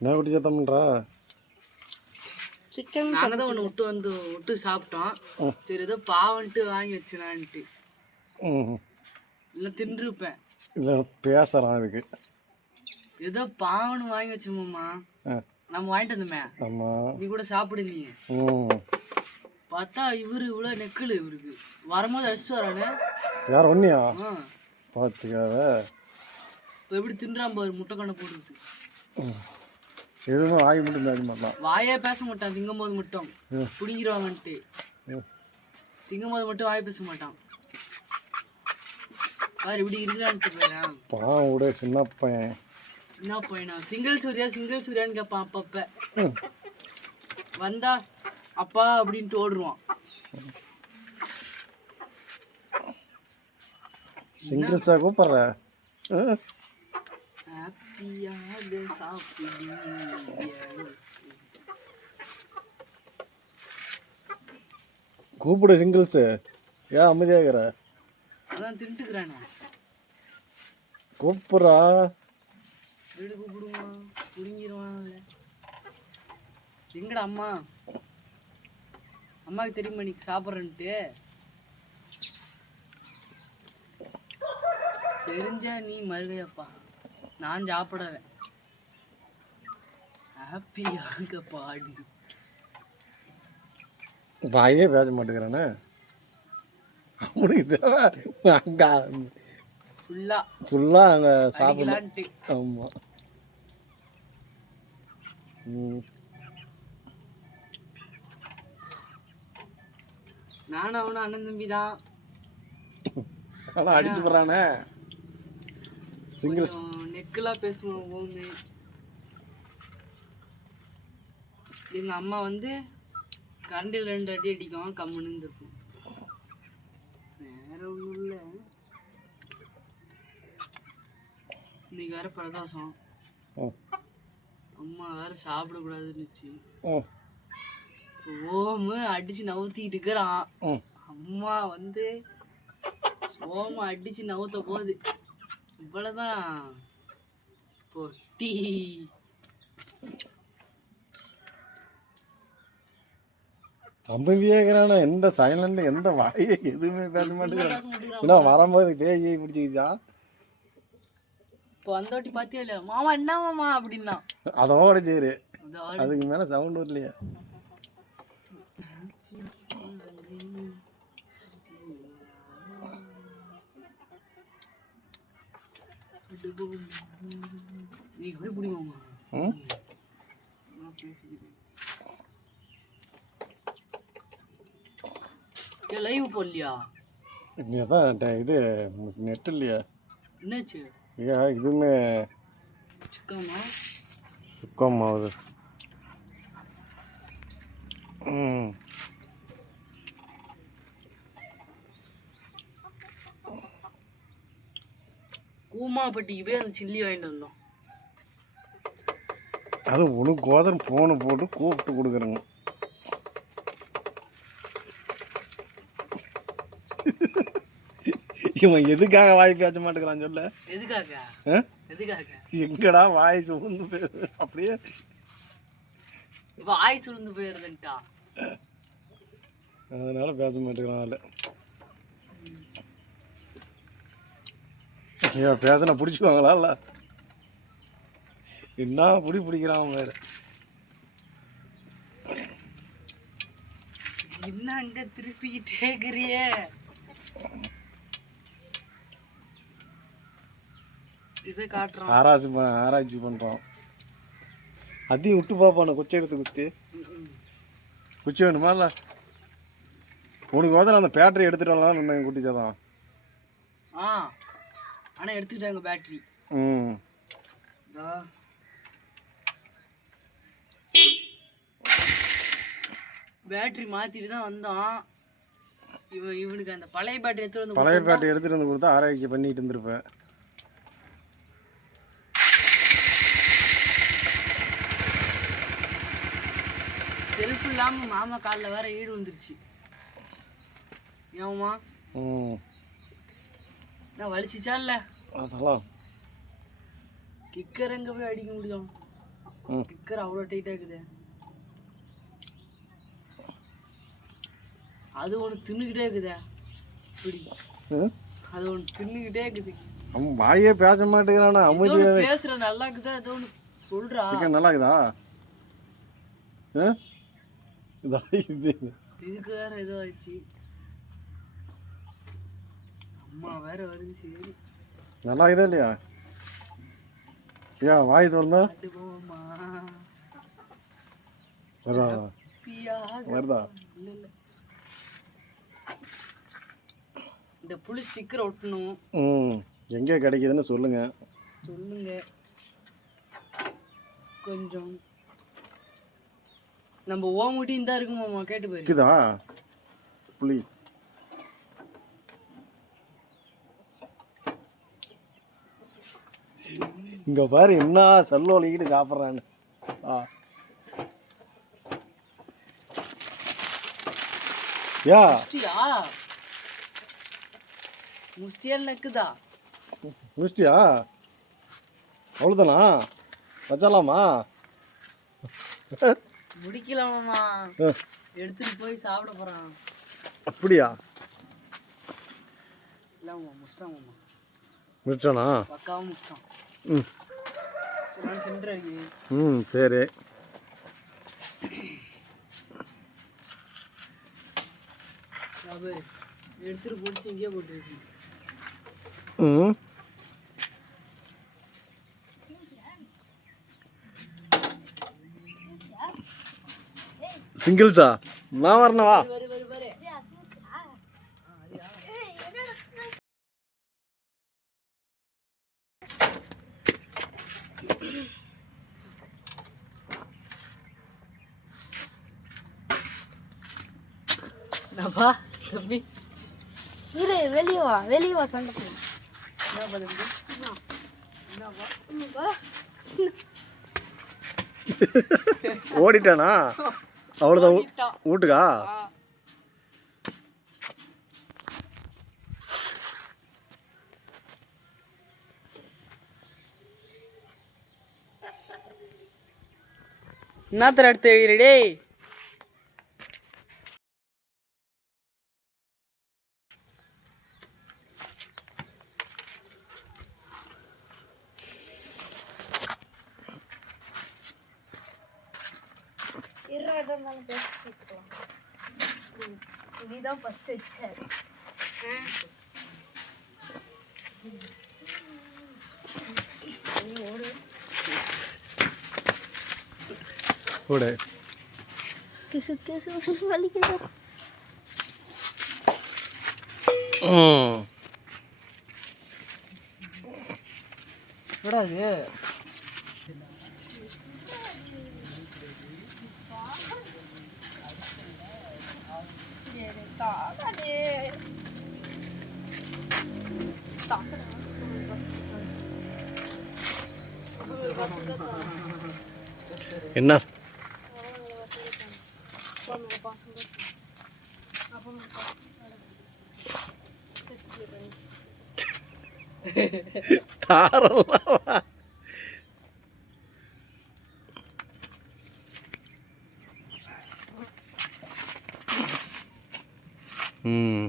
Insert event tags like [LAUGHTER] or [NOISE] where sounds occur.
என்ன குட்டி சத்தம் பண்ணுறா சிக்கன் நாங்கள் தான் ஒன்று விட்டு வந்து விட்டு சாப்பிட்டோம். சரி ஏதோ பாவன்ட்டு வாங்கி வச்சினான்ட்டு. ம் இல்லை தின்றுப்பேன் இல்லை பேசுகிறான் இதுக்கு. ஏதோ பாவன்னு வாங்கி வச்சோமாம்மா. நம்ம வாங்கிட்டு வந்தோமே. நீ கூட சாப்பிடு நீ. பார்த்தா இவரு இவ்வளோ நெக்கில் இவருக்கு. வரும்போது அடிச்சுட்டு வரானே. யார் ஒன்றியா ஆ. பார்த்துக்காத இப்போ எப்படி தின்றான் பாரு முட்டை கண்ணை போட்டுருக்கு எதுவும் ஆகி மட்டும் தாடி மாட்டான். வாயே பேச மாட்டான் திங்கும் போது மட்டும் ம். திங்கும் போது மட்டும் வாய் பேச மாட்டான். பாரு இப்படி இருக்கிறான்ட்டு போயிடா பாவம் விட சின்ன பையன். என்ன பையனா? சிங்கிள் சூர்யா சிங்கிள் சூர்யான்னு கேட்பான் அப்பப்ப. வந்தா அப்பா அப்படின்ட்டு ஓடுருவான் சிங்கிள்ஸா கூப்பிட்ற? ஹாப்பியாக சாப்பிடு கூப்பிடு சிங்கிள்ஸு ஏன் அமைதியாகிற. அதான் தின்ட்டுக்கிறானே கூப்பிட்றா. வீடு கூப்பிடுவான் புடுங்கிடுவான் எங்கடா அம்மா? அம்மாவுக்கு தெரியுமா நீ சாப்பிட்றன்ட்டு? தெரிஞ்சா நீ மருகையப்பா. நான் சாப்பிடல ஹாப்பியாக பாடு. வாயே பேச மாட்டேங்கிறானே? முடியுது? அங்கே ஃபுல்லா. ஃபுல்லாக அங்கே சாப்பிடல அடிக்கலான்ட்டு. ஆமாம் நானும் அவனும் அண்ணன் தம்பி தான் அடிச்சு போடுறானே சிங்கிள்ஸ் கொஞ்சம் நெக்கெல்லாம் பேசுவோம் ஓமு எங்க அம்மா வந்து கரண்டில் ரெண்டு அடி அடிக்கும் கம்முன்னு இருந்திருக்கும். வேற ஒன்றும் இல்லை. இன்னைக்கு வேற பிரதோஷம் அம்மா வேற சாப்பிடக்கூடாதுன்னுச்சு. ஓமு அடிச்சு நவுத்திட்டு இருக்கிறான். அம்மா வந்து ஓம அடிச்சு நவுத்த போகுது. இவ்வளவுதான். பொட்டி அமைதியாகிறானா எந்த சைலண்ட் எந்த வாயை எதுவுமே பேச மாட்டேங்கிறான் வரும்போது பேயை பிடிச்சிக்கிச்சா? இப்போ வந்தோட்டி பாத்தியா இல்லையா? மாமா என்ன மாமா? அப்படின்னா. அதோட சரி. அதுக்கு மேலே சவுண்ட் வரலையா நீ எப்படி பிடிக்குமா ம் நான் பேசிக்கிறேன் ஏ லைவ் போடலையா? ட- இது நெட் இல்லையா. என்னாச்சு? ஏன் இதுவுமே சிக்காமா? ம். கூமாப்பட்டிக்கு போய் அந்த சில்லி வாங்கிட்டு வந்தோம். அது உனக்கு கோதம் ஃபோனை போட்டு கூப்பிட்டு கொடுக்குறேங்க. இவன் எதுக்காக வாய் பேச மாட்டேங்கிறான் சொல்ல எதுக்காக? எதுக்காக? எங்கடா வாய் சுகுந்து போயிரு அப்படியே வாய் சுழுந்து போயிருதுன்ட்டா. அதனால பேச மாட்டேங்கிறான் ஐயோ பேசினா பிடிச்சிக்குவாங்களா இல்லை? என்ன பிடி பிடிக்கிறான் வேறு? என்ன அங்க திருப்பிக்கிட்டே இருக்கிறியே இதை ஆராய்ச்சி ஆராய்ச்சி பண்ணுறோம் அதையும் விட்டு பார்ப்பானு குச்சி எடுத்து குத்தி. குச்சி வேணுமா இல்லை? உனக்கு வந்து அந்த பேட்டரி எடுத்துட்டு வரலாம் இருந்தேன் குட்டிச்சாதான் ஆ. ஆனா எடுத்துக்கிட்டாங்க பேட்டரி ம். பேட்டரி மாத்திட்டு தான் வந்தோம் இவன் இவனுக்கு அந்த பழைய பேட்டரி எடுத்து வந்து பழைய பேட்டரி எடுத்துட்டு வந்து கொடுத்தா ஆராய்ச்சி பண்ணிட்டு இருந்திருப்பேன். செல்ஃப் இல்லாம மாமா காலில் வேற ஈடு வந்துருச்சு ஏமா ம். நான் வலிச்சிச்சா இல்ல? அதெல்லாம் கிக்கர் எங்க போய் அடிக்க முடியும்? ம். ஸ்டிக்கர் அவ்வளோ டைட்டாக இருக்குது. அது ஒன்று தின்னுக்கிட்டே இருக்குதே. இப்படி? அது ஒன்று தின்னுக்கிட்டே இருக்குது. அவன் வாயே பேச மாட்டேங்கிறானா ஏதோ அமைதி ஒண்ணு பேசுற நல்லா இருக்குதா? ஏதோ ஒன்று சொல்றா. சிக்கன் நல்லா இருக்குதா? இதுக்கு வேற ஏதோ ஆச்சு அம்மா வேற வருது சரி நல்லா இருக்குதா இல்லையா? ஏன் வாய் திறந்தா? வருதா? வருதா? இந்த புளி ஸ்டிக்கர் ஒட்டணும். ம் எங்கே கிடைக்குதுன்னு சொல்லுங்க. சொல்லுங்க. கொஞ்சம். நம்ம ஓமுட்டியும் தான் இருக்குமாம்மா கேட்டு இருக்குதா? புளி. இங்க பாரு என்ன சல்லோலிக்கிட்டு சாப்பிட்றான்னு. ஆ. யா. நக்குதா முடிச்சிட்டியா அவ்வளோதானா வச்சலாமா முடிக்கலாமாம்மா. ஆ, எடுத்துட்டு போய் சாப்பிட போறான். அப்படியா? இல்லம்மா முஸ்டாமாம்மா முடிச்சானா? ம். ம் சரி. எடுத்துட்டு போட்டுருக்கு ம். சிங்கிள்ஸா? நான் வரணுவா வரு என்னப்பா? தம்பி. இரு வெளியே வா வெளியே வா சண்டை? ஓடிட்டானா? அவ்வளோதான் வீட்டுக்கா? என்னத்தர எடுத்து எழுதிடே இரு, எதா இருந்தாலும் பேசிக்கலாம். ம், நீதான் first வச்ச. ஓடு கிசு கிசு வலிக்குது ம் என்ன தாரலாம் [LAUGHS] ம்